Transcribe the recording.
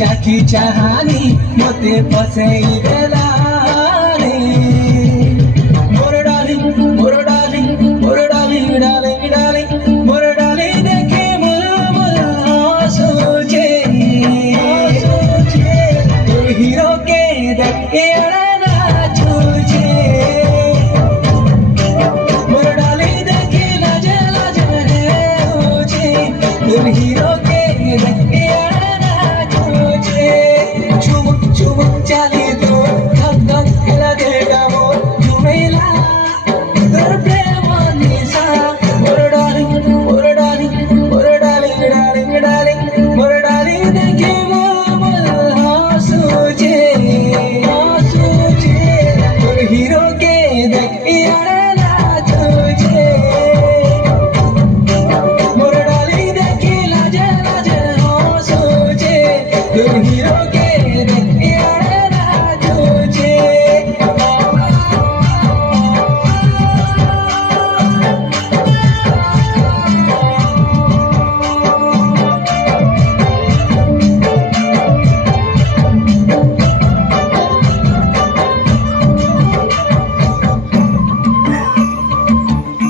चाकी चाहानी मोते फसई देला रे मोर डार्लिंग मोर डार्लिंग मोर darling darling darling मोर darling देखे मोर मोर सोचे तोर हीरो के देखे अड़ना छूचे मोर डार्लिंग देखे लाजे लाजे होचे तोर हीरो के देखे चाली तो धक धक लगे गावो झुमेला तोर प्रेम निशा मोर डार्लिंग मोर डार्लिंग मोर डार्लिंग डार्लिंग डार्लिंग मोर डार्लिंग देखे मोर सोचे तोर हीरो के देखे अड़ना सोचे मोर डार्लिंग देखे लाजे लाजे सोचे तोर हीरो के